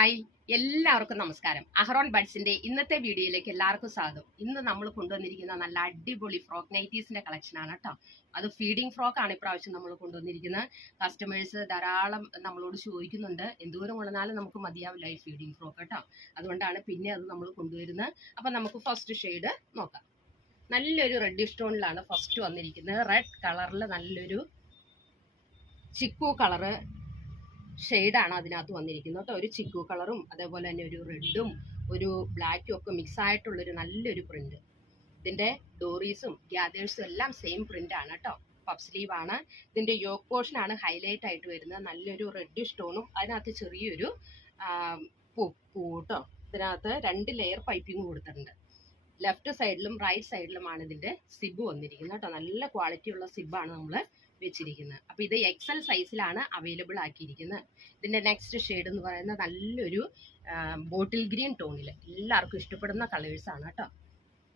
Hi, എല്ലാവർക്കും നമസ്കാരം. അഹ്റോൺ ബഡ്സിന്റെ ഇന്നത്തെ വീഡിയോയിലേക്ക് എല്ലാവർക്കും സ്വാഗതം. ഇന്ന് നമ്മൾ കൊണ്ടുവന്നിരിക്കുന്ന നല്ല അടിപൊളി ഫ്രോക്ക് നൈറ്റീസിന്റെ കളക്ഷൻ ആണ് കേട്ടോ. അത് ഫീഡിംഗ് ഫ്രോക്ക് ആണ് ഇപ്രാവശ്യം നമ്മൾ കൊണ്ടുവന്നിരിക്കുന്നത്. കസ്റ്റമേഴ്സ് ധാരാളം നമ്മളോട് ചോദിക്കുന്നുണ്ട്, എന്തോരം കൊണ്ടുവന്നാലും നമുക്ക് മതിയാവില്ല ഈ ഫീഡിംഗ് ഫ്രോക്ക് കേട്ടോ. അതുകൊണ്ടാണ് പിന്നെ അത് നമ്മൾ കൊണ്ടുവരുന്നത്. അപ്പം നമുക്ക് ഫസ്റ്റ് ഷെയ്ഡ് നോക്കാം. നല്ലൊരു റെഡിഷ് ടോണിലാണ് ഫസ്റ്റ് വന്നിരിക്കുന്നത്. റെഡ് കളറിൽ നല്ലൊരു ചിക്കു കളറ് ഷെയ്ഡാണ് അതിനകത്ത് വന്നിരിക്കുന്നത് കേട്ടോ. ഒരു ചിക്കു കളറും അതേപോലെ തന്നെ ഒരു റെഡും ഒരു ബ്ലാക്കും ഒക്കെ മിക്സ് ആയിട്ടുള്ളൊരു നല്ലൊരു പ്രിന്റ്. ഇതിന്റെ ഡോറീസും ഗ്യാദേഴ്സും എല്ലാം സെയിം പ്രിന്റ് ആണ് കേട്ടോ. പഫ് സ്ലീവ് ആണ്. ഇതിന്റെ യോക്ക് പോർഷൻ ആണ് ഹൈലൈറ്റ് ആയിട്ട് വരുന്നത്. നല്ലൊരു റെഡിഷ് ടോണും അതിനകത്ത് ചെറിയൊരു പൂ കേട്ടോ. ഇതിനകത്ത് 2 ലെയർ പൈപ്പിംഗ് കൊടുത്തിട്ടുണ്ട്. ലെഫ്റ്റ് സൈഡിലും റൈറ്റ് സൈഡിലുമാണ് ഇതിന്റെ സിബ് വന്നിരിക്കുന്നത് കേട്ടോ. നല്ല ക്വാളിറ്റി ഉള്ള സിബാണ് നമ്മൾ വെച്ചിരിക്കുന്നത്. അപ്പോൾ ഇത് എക്സൽ സൈസിലാണ് അവൈലബിൾ ആക്കിയിരിക്കുന്നത്. ഇതിന്റെ നെക്സ്റ്റ് ഷെയ്ഡ് എന്ന് പറയുന്നത് നല്ലൊരു ബോട്ടിൽ ഗ്രീൻ ടോണിൽ എല്ലാവർക്കും ഇഷ്ടപ്പെടുന്ന കളേഴ്സ് ആണ് കേട്ടോ.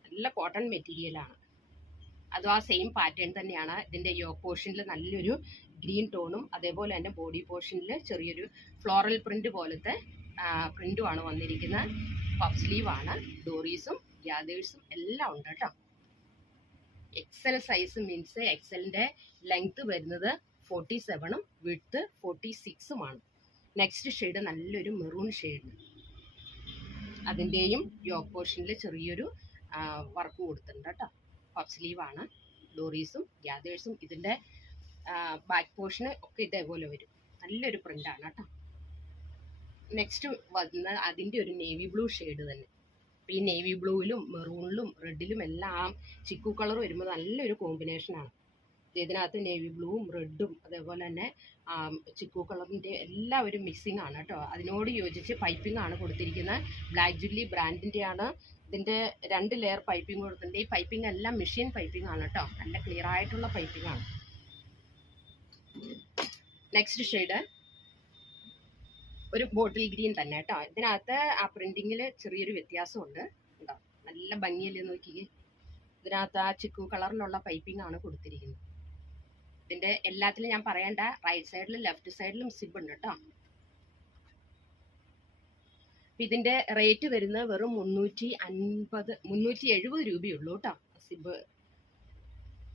നല്ല കോട്ടൺ മെറ്റീരിയൽ ആണ്. അതും ആ സെയിം പാറ്റേൺ തന്നെയാണ്. ഇതിന്റെ യോക്ക് പോർഷനിൽ നല്ലൊരു ഗ്രീൻ ടോണും അതേപോലെ തന്നെ ബോഡി പോർഷനിൽ ചെറിയൊരു ഫ്ലോറൽ പ്രിന്റ് പോലത്തെ പ്രിന്റുമാണ് വന്നിരിക്കുന്നത്. പഫ് സ്ലീവ് ആണ്. ഡോറീസും ഗ്യാദേഴ്സും എല്ലാം ഉണ്ട് കേട്ടോ. എക്സൽ സൈസ് മീൻസ് എക്സലിന്റെ ലെങ്ത് വരുന്നത് 47ഉം വിഡ്ത്ത് 46ഉമാണ്. നെക്സ്റ്റ് ഷെയ്ഡ് നല്ലൊരു മെറൂൺ ഷെയ്ഡ്. അതിൻ്റെയും യോക്ക് പോർഷനിൽ ചെറിയൊരു വർക്ക് കൊടുത്തിട്ടുണ്ട് കേട്ടോ. പഫ് സ്ലീവ് ആണ്. ഡോറീസും ഗ്യാദേഴ്സും ഇതിന്റെ ബാക്ക് പോർഷന് ഒക്കെ ഇതേപോലെ വരും. നല്ലൊരു പ്രിന്റ് ആണ് കേട്ടോ. നെക്സ്റ്റ് വന്ന് അതിൻ്റെ ഒരു നേവി ബ്ലൂ ഷെയ്ഡ് തന്നെ. ഈ നേവി ബ്ലൂവിലും മെറൂണിലും റെഡിലും എല്ലാം ചിക്കു കളർ വരുമ്പോൾ നല്ലൊരു കോമ്പിനേഷനാണ്. ഇതിനകത്ത് നേവി ബ്ലൂവും റെഡും അതേപോലെ തന്നെ ചിക്കു കളറിൻ്റെ എല്ലാവരും മിക്സിംഗ് ആണ് കേട്ടോ. അതിനോട് യോജിച്ച് പൈപ്പിംഗ് ആണ് കൊടുത്തിരിക്കുന്നത്. ബ്ലാക്ക് ജുല്ലി ബ്രാൻഡിൻ്റെ ആണ്. ഇതിൻ്റെ 2 ലെയർ പൈപ്പിംഗ് കൊടുത്തിട്ടുണ്ട്. ഈ പൈപ്പിംഗ് എല്ലാം മെഷീൻ പൈപ്പിംഗ് ആണ് കേട്ടോ. നല്ല ക്ലിയർ ആയിട്ടുള്ള പൈപ്പിംഗ് ആണ്. നെക്സ്റ്റ് ഷെയ്ഡ് ഒരു ബോട്ടിൽ ഗ്രീൻ തന്നെ കേട്ടോ. ഇതിനകത്ത് ആ പ്രിന്റിങ്ങിൽ ചെറിയൊരു വ്യത്യാസമുണ്ട് കേട്ടോ. നല്ല ഭംഗിയല്ലേ നോക്കിയേ. ഇതിനകത്ത് ആ ചിക്കു കളറിലുള്ള പൈപ്പിംഗ് ആണ് കൊടുത്തിരിക്കുന്നത്. ഇതിന്റെ എല്ലാത്തിലും ഞാൻ പറയണ്ട, റൈറ്റ് സൈഡിലും ലെഫ്റ്റ് സൈഡിലും സിബ് ഉണ്ട് കേട്ടോ. ഇതിന്റെ റേറ്റ് വരുന്നത് വെറും 370 രൂപയുള്ളൂ കേട്ടോ. സിബ്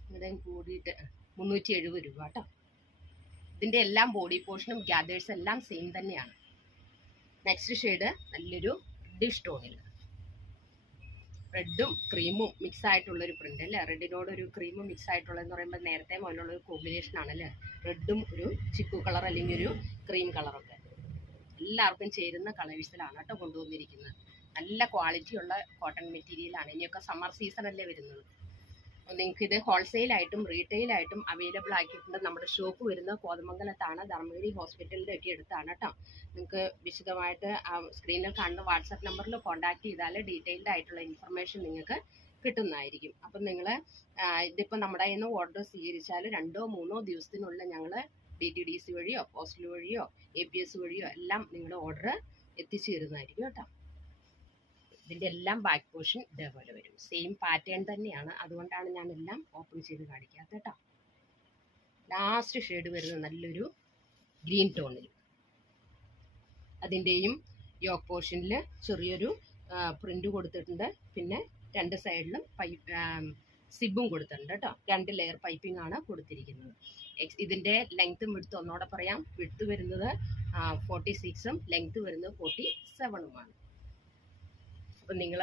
ഇവിടെ കൂടിയിട്ട് 370 രൂപ കേട്ടോ. ഇതിന്റെ എല്ലാം ബോഡി പോർഷനും ഗ്യാദേഴ്സ് എല്ലാം സെയിം തന്നെയാണ്. നെക്സ്റ്റ് ഷെയ്ഡ് നല്ലൊരു റെഡിഷ് ടോണിൽ റെഡും ക്രീമും മിക്സ് ആയിട്ടുള്ളൊരു പ്രിന്റ് അല്ലേ. റെഡിനോട് ഒരു ക്രീമും മിക്സ് ആയിട്ടുള്ളതെന്ന് പറയുമ്പോൾ നേരത്തെ മുതലുള്ള ഒരു കോമ്പിനേഷൻ ആണല്ലേ. റെഡും ഒരു ചിക്കു കളർ അല്ലെങ്കിൽ ഒരു ക്രീം കളറൊക്കെ എല്ലാവർക്കും ചേരുന്ന കളേഴ്സിലാണ് കേട്ടോ കൊണ്ടുവന്നിരിക്കുന്നത്. നല്ല ക്വാളിറ്റിയുള്ള കോട്ടൺ മെറ്റീരിയലാണ്. ഇനിയൊക്കെ സമ്മർ സീസൺ അല്ലേ വരുന്നത്. നിങ്ങൾക്ക് ഇത് ഹോൾസെയിലായിട്ടും റീറ്റെയിലായിട്ടും അവൈലബിൾ ആക്കിയിട്ടുണ്ട്. നമ്മുടെ ഷോപ്പ് വരുന്നത് കോതമംഗലത്താണ്. ധർമ്മഗിരി ഹോസ്പിറ്റലിൻ്റെ ഒക്കെ അടുത്താണ് കേട്ടോ. നിങ്ങൾക്ക് വിശദമായിട്ട് സ്ക്രീനിൽ കാണുന്ന വാട്സാപ്പ് നമ്പറിൽ കോൺടാക്ട് ചെയ്താൽ ഡീറ്റെയിൽഡ് ആയിട്ടുള്ള ഇൻഫർമേഷൻ നിങ്ങൾക്ക് കിട്ടുന്നതായിരിക്കും. അപ്പം നിങ്ങൾ ഇതിപ്പോൾ നമ്മുടെ കയ്യിൽ നിന്ന് ഓർഡർ സ്വീകരിച്ചാൽ 2-3 ദിവസത്തിനുള്ളിൽ ഞങ്ങൾ DTDC വഴിയോ പോസ്റ്റൽ വഴിയോ APS വഴിയോ എല്ലാം നിങ്ങളുടെ ഓർഡർ എത്തിച്ചു തരുന്നതായിരിക്കും കേട്ടോ. ഇതിൻ്റെ എല്ലാം ബാക്ക് പോർഷൻ ഇതേപോലെ വരും. സെയിം പാറ്റേൺ തന്നെയാണ്. അതുകൊണ്ടാണ് ഞാൻ എല്ലാം ഓപ്പൺ ചെയ്ത് കാണിക്കാത്തത് കേട്ടോ. ലാസ്റ്റ് ഷെയ്ഡ് വരുന്നത് നല്ലൊരു ഗ്രീൻ ടോണിൽ. അതിൻ്റെയും യോക്ക് പോർഷനിൽ ചെറിയൊരു പ്രിന്റ് കൊടുത്തിട്ടുണ്ട്. പിന്നെ 2 സൈഡിലും സിബും കൊടുത്തിട്ടുണ്ട് കേട്ടോ. 2 ലെയർ പൈപ്പിംഗ് ആണ് കൊടുത്തിരിക്കുന്നത്. ഇതിൻ്റെ ലെങ്ത്തും വിഡ്ത്ത് ഒന്നോടെ പറയാം. വിഡ്ത്ത് വരുന്നത് 46ഉം ലെങ്ത്ത് വരുന്നത് 47ഉമാണ്. അപ്പം നിങ്ങൾ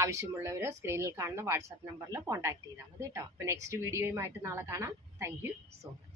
ആവശ്യമുള്ളവർ സ്ക്രീനിൽ കാണുന്ന വാട്സാപ്പ് നമ്പറിൽ കോൺടാക്ട് ചെയ്താൽ മതി കേട്ടോ. അപ്പോൾ നെക്സ്റ്റ് വീഡിയോയുമായിട്ട് നാളെ കാണാം. Thank you so much.